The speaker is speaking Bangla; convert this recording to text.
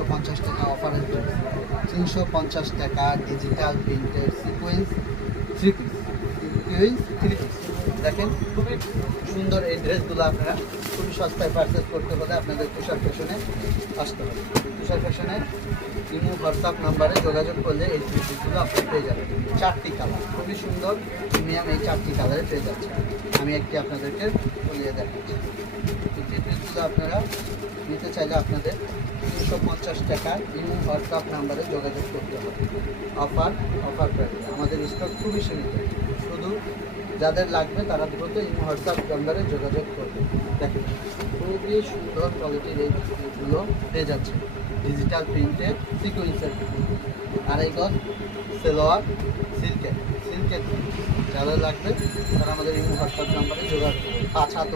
350 টাকা অফারের জন্য। 350 টাকা ডিজিটাল প্রিন্টের সিকোয়েন্স থ্রি পিস। দেখেন খুবই সুন্দর এই ড্রেসগুলো আপনারা খুবই সস্তায় পারচেস করতে হলে আপনাদের তুষার ফ্যাশনে আসতে হবে। তুষার ফ্যাশনে ইমো হোয়াটসঅ্যাপ নাম্বারে যোগাযোগ করলে এই থ্রি পিসগুলো আপনি পেয়ে যাবেন। 4টি কালার, খুবই সুন্দর প্রিমিয়াম এই 4টি কালারে পেয়ে যাচ্ছে। আমি একটি আপনাদেরকে বলিয়ে দেখাচ্ছি। এই থ্রি পিসগুলো আপনারা নিতে চাইলে আপনাদের 350 টাকা ইমো হোয়াটসঅ্যাপ নাম্বারে যোগাযোগ করতে হবে। অফার প্রাইস, আমাদের স্টক খুবই সীমিত, শুধু যাদের লাগবে তারা দ্রুত ইমো হোয়াটসঅ্যাপ নাম্বারে যোগাযোগ করবে। দেখেন খুবই সুন্দর কোয়ালিটির এই পিসগুলো পেয়ে যাচ্ছে ডিজিটাল প্রিন্টের সিকোয়েন্সের। আড়াই গজ সেলোয়ার সিল্কের যাদের লাগবে তারা আমাদের ইমো হোয়াটসঅ্যাপ নাম্বারে যোগাযোগ করবে। 5 হাত